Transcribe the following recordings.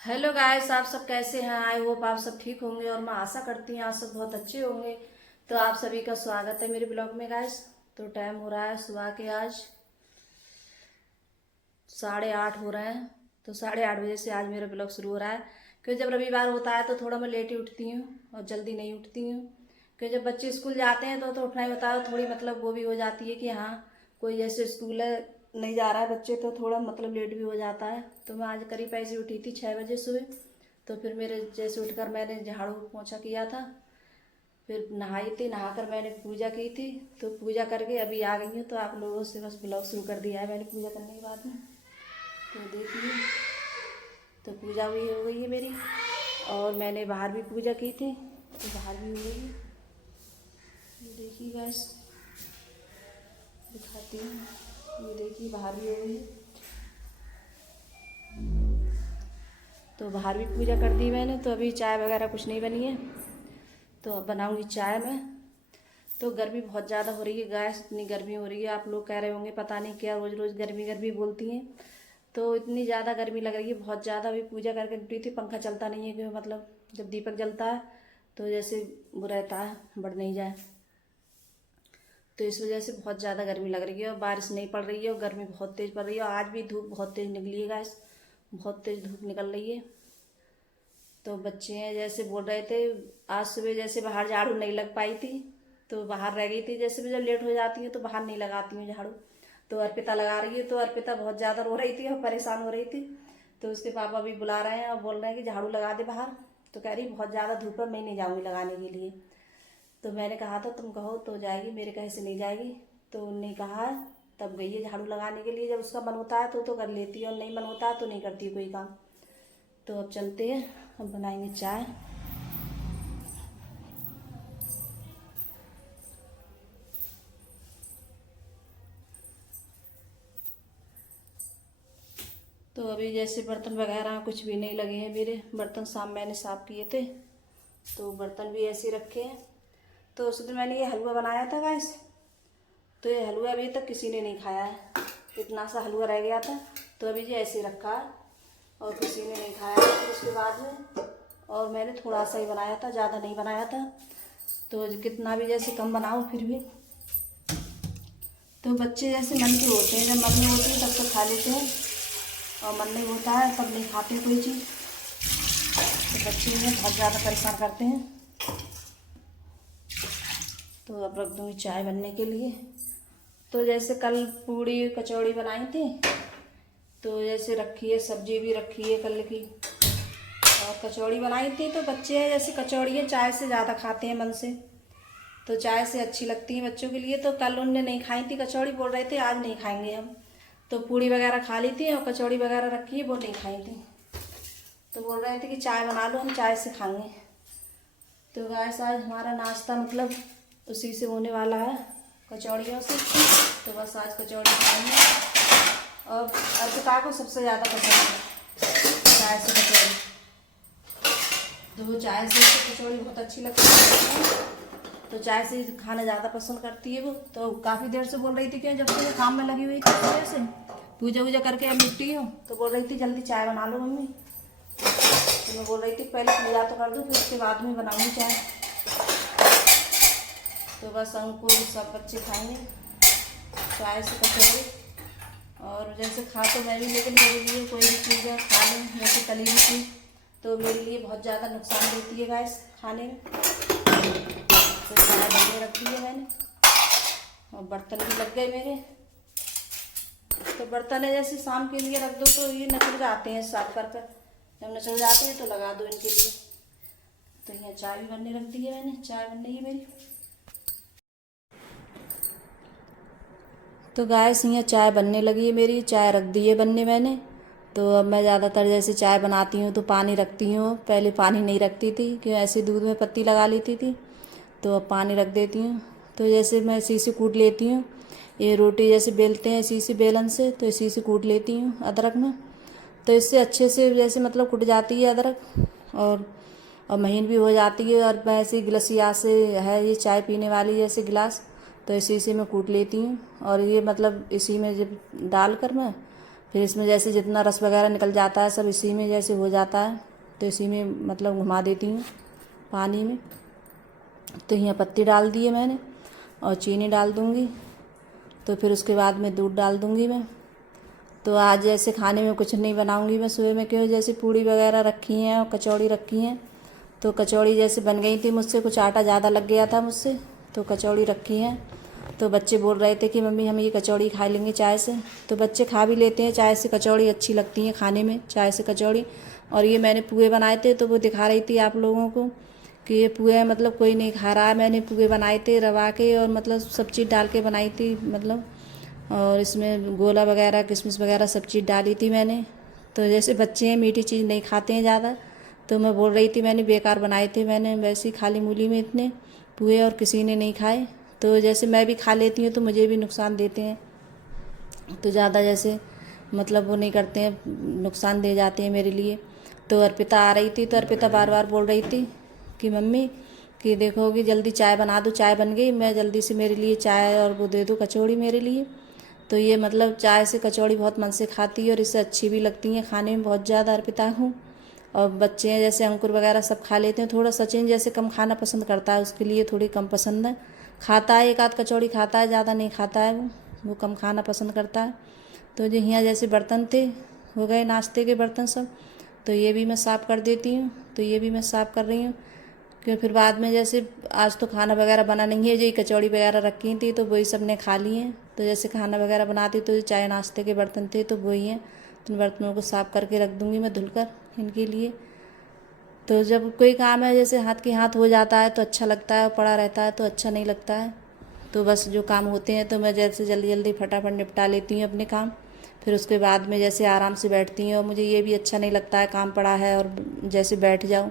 Hello guys, आप सब कैसे हैं? आई होप आप सब ठीक होंगे और मैं आशा करती हूँ आप सब बहुत अच्छे होंगे। तो आप सभी का स्वागत है मेरे ब्लॉग में गाइस। तो टाइम हो रहा है सुबह के आज 8:30 हो रहे हैं। तो 8:30 बजे से आज मेरा ब्लॉग शुरू हो रहा है, क्योंकि जब रविवार होता है तो थोड़ा मैं लेट ही उठती हूँ और जल्दी नहीं उठती हूँ। क्योंकि जब बच्चे स्कूल जाते हैं तो उठना ही होता है, थोड़ी मतलब वो भी हो जाती है कि हाँ कोई जैसे स्कूल है नहीं जा रहा है बच्चे तो थोड़ा मतलब लेट भी हो जाता है। तो मैं आज करीब ऐसे उठी थी 6 बजे सुबह। तो फिर मेरे जैसे उठकर मैंने झाड़ू पोछा किया था, फिर नहाई थी, नहाकर मैंने पूजा की थी। तो पूजा करके अभी आ गई हूँ, तो आप लोगों से बस ब्लॉग शुरू कर दिया है मैंने पूजा करने के बाद में। तो देखिए, तो पूजा भी हो गई है मेरी और मैंने बाहर भी पूजा की थी तो बाहर भी हो गई है। ये देखिए गैस, दिखाती हूँ, ये देखिए बाहर भी हो गई है। तो बाहर भी पूजा कर दी मैंने। तो अभी चाय वगैरह कुछ नहीं बनी है, तो अब बनाऊंगी चाय मैं। तो गर्मी बहुत ज़्यादा हो रही है गैस, इतनी गर्मी हो रही है, आप लोग कह रहे होंगे पता नहीं क्या रोज़ रोज़ गर्मी गर्मी बोलती हैं। तो इतनी ज़्यादा गर्मी लग रही है, बहुत ज़्यादा। अभी पूजा करके निपटी थी, पंखा चलता नहीं है क्योंकि मतलब जब दीपक जलता है तो जैसे वो रहता है बढ़ नहीं जाए, तो इस वजह से बहुत ज़्यादा गर्मी लग रही है और बारिश नहीं पड़ रही है और गर्मी बहुत तेज़ पड़ रही है। और आज भी धूप बहुत तेज़ निकली है गैस, बहुत तेज़ धूप निकल रही है। तो बच्चे हैं जैसे बोल रहे थे, आज सुबह जैसे बाहर झाड़ू नहीं लग पाई थी तो बाहर रह गई थी। जैसे भी जब लेट हो जाती हूँ तो बाहर नहीं लगाती हूँ झाड़ू। तो अर्पिता लगा रही है, तो अर्पिता बहुत ज़्यादा रो रही थी और परेशान हो रही थी। तो उसके पापा भी बुला रहे हैं और बोल रहे हैं कि झाड़ू लगा दे बाहर। तो कह रही बहुत ज़्यादा धूप है, मैं नहीं जाऊँगी लगाने के लिए। तो मैंने कहा था तुम कहो तो जाएगी, मेरे कहे से नहीं जाएगी। तो उनने कहा तब गई है झाड़ू लगाने के लिए। जब उसका मन होता है तो कर लेती है और नहीं मन होता है तो नहीं करती कोई काम। तो अब चलते हैं, अब बनाएंगे चाय। तो अभी जैसे बर्तन वगैरह कुछ भी नहीं लगे हैं मेरे, बर्तन शाम मैंने साफ़ किए थे तो बर्तन भी ऐसे रखे हैं। तो उस दिन मैंने ये हलवा बनाया था गाइस, तो ये हलवा अभी तक किसी ने नहीं खाया है। इतना सा हलवा रह गया था तो अभी ये ऐसे रखा है और किसी ने नहीं खाया है। फिर उसके बाद में और मैंने थोड़ा सा ही बनाया था, ज़्यादा नहीं बनाया था। तो कितना भी जैसे कम बनाओ फिर भी तो बच्चे जैसे मन के होते हैं, जब मन में होते हैं तब तो खा लेते हैं और मन नहीं होता है तब नहीं खाते कोई चीज़। तो बच्चे इन्हें बहुत ज़्यादा परेशान करते हैं। तो अब रख दूँगी चाय बनने के लिए। तो जैसे कल पूड़ी कचौड़ी बनाई थी तो जैसे रखी है, सब्जी भी रखी है कल की और कचौड़ी बनाई थी। तो बच्चे हैं जैसे कचौड़ी है चाय से ज़्यादा खाते हैं मन से, तो चाय से अच्छी लगती है बच्चों के लिए। तो कल उनने नहीं खाई थी कचौड़ी, बोल रहे थे आज नहीं खाएंगे हम। तो पूड़ी वगैरह खा ली थी और कचौड़ी वगैरह रखी है वो नहीं खाई थी। तो बोल रहे थे कि चाय बना लो, हम चाय से खाएंगे। तो गैस आज हमारा नाश्ता मतलब उसी से होने वाला है, कचौड़ियों से। तो बस आज कचौड़ी खाएंगे और अर्पिता को सबसे ज़्यादा पसंद है चाय से कचौड़ी। तो वो चाय से कचौड़ी बहुत अच्छी लगती है, तो चाय से खाना ज़्यादा पसंद करती है वो। तो काफ़ी देर से बोल रही थी कि जब से मैं काम में लगी हुई थी सुबह से पूजा वूजा करके अब निपटी हूँ, तो बोल रही थी जल्दी चाय बना लो मम्मी। तो मैं बोल रही थी पहले पूजा तो कर दूँ फिर उसके बाद में बनाऊँगी चाय। तो बस अंकुर सब बच्चे खाएंगे चाय से कचौड़ी। और जैसे खा तो मैं भी, लेकिन मेरे लिए कोई भी चीज़ खा लें जैसे तली हुई चीज़ तो मेरे लिए बहुत ज़्यादा नुकसान देती है गैस खाने में। तो चाय बनने रख दी है मैंने और बर्तन भी लग गए मेरे। तो बर्तन है जैसे शाम के लिए रख दो तो ये नचड़ जाते हैं साफ कर कर, जब नचड़ जाते हैं तो लगा दो इनके लिए। तो यहाँ चाय भी बनने रख दी है मैंने, चाय बन रही है मेरी। तो गैस यहाँ चाय बनने लगी है मेरी, चाय रख दी है बनने मैंने। तो अब मैं ज़्यादातर जैसे चाय बनाती हूँ तो पानी रखती हूँ, पहले पानी नहीं रखती थी क्यों ऐसे दूध में पत्ती लगा लेती थी। तो अब पानी रख देती हूँ। तो जैसे मैं इसी से कूट लेती हूँ, ये रोटी जैसे बेलते हैं इसी से बेलन से, तो इसी से कूट लेती हूँ अदरक में। तो इससे अच्छे से जैसे मतलब कुट जाती है अदरक और महीन भी हो जाती है। और मैं ऐसे गिलसिया से है ये चाय पीने वाली जैसे गिलास, तो इसी से मैं कूट लेती हूँ। और ये मतलब इसी में जब डाल कर मैं फिर इसमें जैसे जितना रस वगैरह निकल जाता है सब इसी में जैसे हो जाता है, तो इसी में मतलब घुमा देती हूँ पानी में। तो यहाँ पत्ती डाल दी है मैंने और चीनी डाल दूँगी। तो फिर उसके बाद में दूध डाल दूँगी मैं। तो आज जैसे खाने में कुछ नहीं बनाऊँगी मैं सुबह में, क्यों जैसे पूड़ी वगैरह रखी हैं और कचौड़ी रखी हैं। तो कचौड़ी जैसे बन गई थी मुझसे, कुछ आटा ज़्यादा लग गया था मुझसे, तो कचौड़ी रखी हैं। तो बच्चे बोल रहे थे कि मम्मी हम ये कचौड़ी खा लेंगे चाय से, तो बच्चे खा भी लेते हैं चाय से। कचौड़ी अच्छी लगती है खाने में चाय से कचौड़ी। और ये मैंने पुए बनाए थे, तो वो दिखा रही थी आप लोगों को कि ये पुए मतलब कोई नहीं खा रहा है। मैंने पुए बनाए थे रवा के और मतलब सब चीज़ डाल के बनाई थी मतलब, और इसमें गोला वगैरह किशमिश वगैरह सब चीज़ डाली थी मैंने। तो जैसे बच्चे हैं मीठी चीज़ नहीं खाते हैं ज़्यादा, तो मैं बोल रही थी मैंने बेकार बनाए थे मैंने वैसे ही खाली मूली में इतने पुए, और किसी ने नहीं खाए। तो जैसे मैं भी खा लेती हूँ तो मुझे भी नुकसान देते हैं, तो ज़्यादा जैसे मतलब वो नहीं करते हैं, नुकसान दे जाते हैं मेरे लिए। तो अर्पिता आ रही थी, तो अर्पिता बार बार बोल रही थी कि मम्मी कि देखोगी जल्दी चाय बना दो, चाय बन गई, मैं जल्दी से मेरे लिए चाय और वो दे दो कचौड़ी मेरे लिए। तो ये मतलब चाय से कचौड़ी बहुत मन से खाती है और इससे अच्छी भी लगती हैं खाने में बहुत ज़्यादा अर्पिता को। और बच्चे हैं जैसे अंकुर वगैरह सब खा लेते हैं, थोड़ा सचिन जैसे कम खाना पसंद करता है, उसके लिए थोड़ी कम पसंद है। खाता है एक आध कचौड़ी खाता है, ज़्यादा नहीं खाता है वो कम खाना पसंद करता है। तो जो यहाँ जैसे बर्तन थे हो गए नाश्ते के बर्तन सब, तो ये भी मैं साफ़ कर देती हूँ। तो ये भी मैं साफ़ कर रही हूँ, क्योंकि फिर बाद में जैसे आज तो खाना वगैरह बना नहीं है, जो कचौड़ी वगैरह रखी थी तो वही सब ने खा ली हैं। तो जैसे खाना वगैरह बनाती तो चाय नाश्ते के बर्तन थे तो वही हैं, तो बर्तनों को साफ़ करके रख दूँगी मैं धुलकर इनके लिए। तो जब कोई काम है जैसे हाथ के हाथ हो जाता है तो अच्छा लगता है, और पड़ा रहता है तो अच्छा नहीं लगता है। तो बस जो काम होते हैं तो मैं जैसे जल्दी जल्दी फटाफट निपटा लेती हूँ अपने काम। फिर उसके बाद में जैसे आराम से बैठती हूँ, और मुझे ये भी अच्छा नहीं लगता है काम पड़ा है और जैसे बैठ जाऊँ,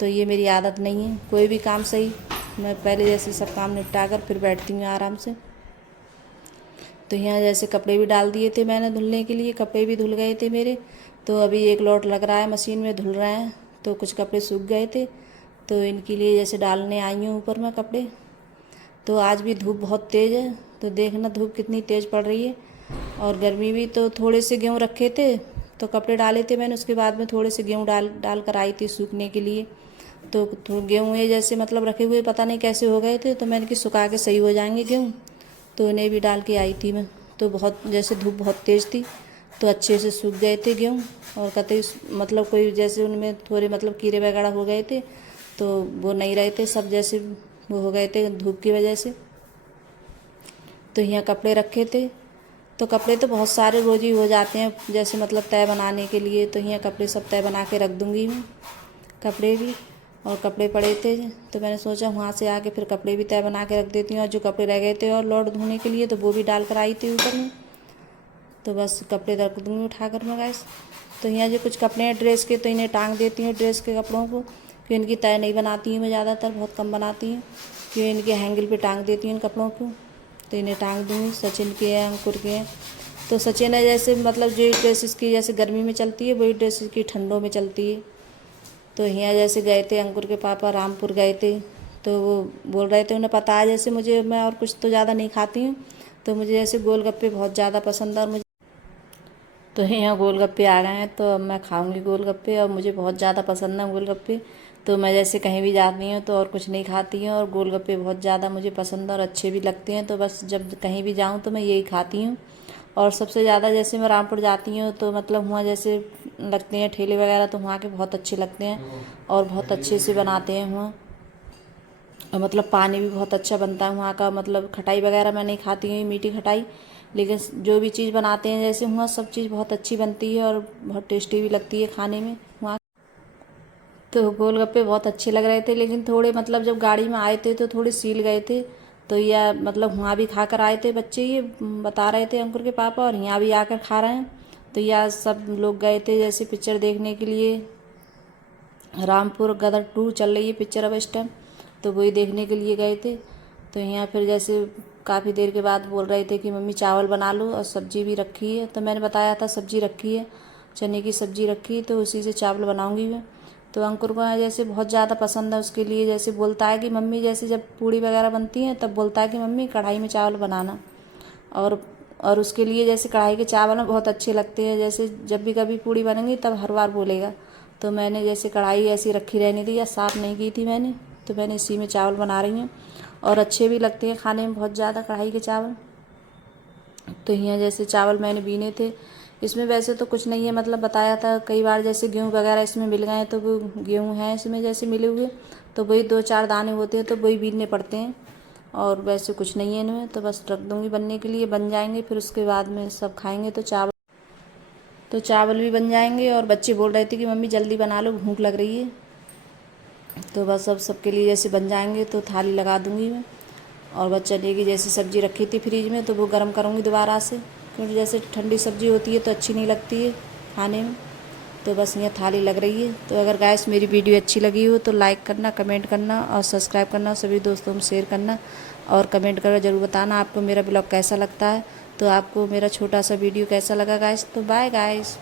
तो ये मेरी आदत नहीं है। कोई भी काम सही मैं पहले जैसे सब काम निपटा कर फिर बैठती हूँ आराम से। तो यहाँ जैसे कपड़े भी डाल दिए थे मैंने धुलने के लिए, कपड़े भी धुल गए थे मेरे। तो अभी एक लोट लग रहा है मशीन में धुल रहे हैं, तो कुछ कपड़े सूख गए थे तो इनके लिए जैसे डालने आई हूँ ऊपर में कपड़े। तो आज भी धूप बहुत तेज़ है, तो देखना धूप कितनी तेज़ पड़ रही है, और गर्मी भी। तो थोड़े से गेहूँ रखे थे तो कपड़े डाले थे मैंने, उसके बाद में थोड़े से गेहूँ डाल कर आई थी सूखने के लिए। तो गेहूँ ये जैसे मतलब रखे हुए पता नहीं कैसे हो गए थे, तो मैंने कि सुखा के सही हो जाएंगे गेहूँ, तो इन्हें भी डाल के आई थी मैं। तो बहुत जैसे धूप बहुत तेज़ थी तो अच्छे से सूख गए थे गेहूँ, और कतई मतलब कोई जैसे उनमें थोड़े मतलब कीड़े वगैरह हो गए थे तो वो नहीं रहे थे, सब जैसे वो हो गए थे धूप की वजह से। तो यहाँ कपड़े रखे थे, तो कपड़े तो बहुत सारे रोज ही हो जाते हैं जैसे मतलब तय बनाने के लिए। तो यहाँ कपड़े सब तय बना के रख दूँगी मैं, कपड़े भी। और कपड़े पड़े थे तो मैंने सोचा वहाँ से आके फिर कपड़े भी तय बना के रख देती हूँ, और जो कपड़े रह गए थे और लौट धोने के लिए तो वो भी डाल कर आई थी ऊपर में। तो बस कपड़े रख दूँगी उठा कर मैं गैस। तो यहाँ जो कुछ कपड़े हैं ड्रेस के, तो इन्हें टांग देती हूँ ड्रेस के कपड़ों को, कि इनकी तय नहीं बनाती हूँ मैं, ज़्यादातर बहुत कम बनाती हूँ, कि इनके हैंगल पे टांग देती हूँ इन कपड़ों को। तो इन्हें टांग दूँगी। सचिन के हैं, अंकुर के हैं। तो सचिन है जैसे मतलब जो ड्रेस इसकी जैसे गर्मी में चलती है वही ड्रेस इसकी ठंडों में चलती है। तो यहाँ जैसे गए थे अंकुर के पापा रामपुर गए थे, तो वो बोल रहे थे उन्हें पता है जैसे मुझे, मैं और कुछ तो ज़्यादा नहीं खाती हूँ, तो मुझे जैसे गोलगप्पे बहुत ज़्यादा पसंद है। और मुझे तो यहाँ गोलगप्पे आ गए हैं तो अब मैं खाऊंगी गोलगप्पे, और मुझे बहुत ज़्यादा पसंद है गोलगप्पे। तो मैं जैसे कहीं भी जाती हूँ तो और कुछ नहीं खाती हूँ, और गोलगप्पे बहुत ज़्यादा मुझे पसंद है और अच्छे भी लगते हैं। तो बस जब कहीं भी जाऊँ तो मैं यही खाती हूँ। और सबसे ज़्यादा जैसे मैं रामपुर जाती हूँ तो मतलब वहाँ जैसे लगते हैं ठेले वगैरह, तो वहाँ के बहुत अच्छे लगते हैं और बहुत अच्छे से बनाते हैं वहाँ। और मतलब पानी भी बहुत अच्छा बनता है वहाँ का, मतलब खटाई वगैरह मैं नहीं खाती हूँ मीठी खटाई, लेकिन जो भी चीज़ बनाते हैं जैसे वहाँ सब चीज़ बहुत अच्छी बनती है और बहुत टेस्टी भी लगती है खाने में वहाँ। तो गोलगप्पे बहुत अच्छे लग रहे थे, लेकिन थोड़े मतलब जब गाड़ी में आए थे तो थोड़े सील गए थे। तो यह मतलब वहाँ भी खा कर आए थे बच्चे, ये बता रहे थे अंकुर के पापा, और यहाँ भी आकर खा रहे हैं। तो यह सब लोग गए थे जैसे पिक्चर देखने के लिए, रामपुर गदर 2 चल रही है पिक्चर अब इस टाइम, तो वही देखने के लिए गए थे। तो यहाँ फिर जैसे काफ़ी देर के बाद बोल रहे थे कि मम्मी चावल बना लो और सब्जी भी रखी है। तो मैंने बताया था सब्जी रखी है, चने की सब्जी रखी है, तो उसी से चावल बनाऊंगी मैं। तो अंकुर को जैसे बहुत ज़्यादा पसंद है, उसके लिए जैसे बोलता है कि मम्मी जैसे जब पूड़ी वगैरह बनती हैं तब बोलता है कि मम्मी कढ़ाई में चावल बनाना। और और उसके लिए जैसे कढ़ाई के चावल में बहुत अच्छे लगते हैं, जैसे जब भी कभी पूड़ी बनेंगी तब हर बार बोलेगा। तो मैंने जैसे कढ़ाई ऐसी रखी रहने दी या साफ़ नहीं की थी मैंने, तो मैंने इसी में चावल बना रही हूँ और अच्छे भी लगते हैं खाने में बहुत ज़्यादा कढ़ाई के चावल। तो यहाँ जैसे चावल मैंने बीने थे, इसमें वैसे तो कुछ नहीं है, मतलब बताया था कई बार जैसे गेहूँ वगैरह इसमें मिल गए तो वो गेहूँ हैं इसमें जैसे मिले हुए, तो वही 2-4 दाने होते हैं तो वही बीनने पड़ते हैं, और वैसे कुछ नहीं है इनमें। तो बस रख दूँगी बनने के लिए, बन जाएंगे, फिर उसके बाद में सब खाएंगे तो चावल भी बन जाएंगे। और बच्चे बोल रहे थे कि मम्मी जल्दी बना लो, भूख लग रही है। तो बस अब सबके लिए जैसे बन जाएंगे तो थाली लगा दूँगी मैं। और बस चने की जैसे सब्ज़ी रखी थी फ्रिज में तो वो गर्म करूँगी दोबारा से, क्योंकि जैसे ठंडी सब्ज़ी होती है तो अच्छी नहीं लगती है खाने में। तो बस यहाँ थाली लग रही है। तो अगर गाइस मेरी वीडियो अच्छी लगी हो तो लाइक करना, कमेंट करना और सब्सक्राइब करना, सभी दोस्तों में शेयर करना और कमेंट कर ज़रूर बताना आपको मेरा ब्लॉग कैसा लगता है। तो आपको मेरा छोटा सा वीडियो कैसा लगा गाइस। तो बाय गाइस।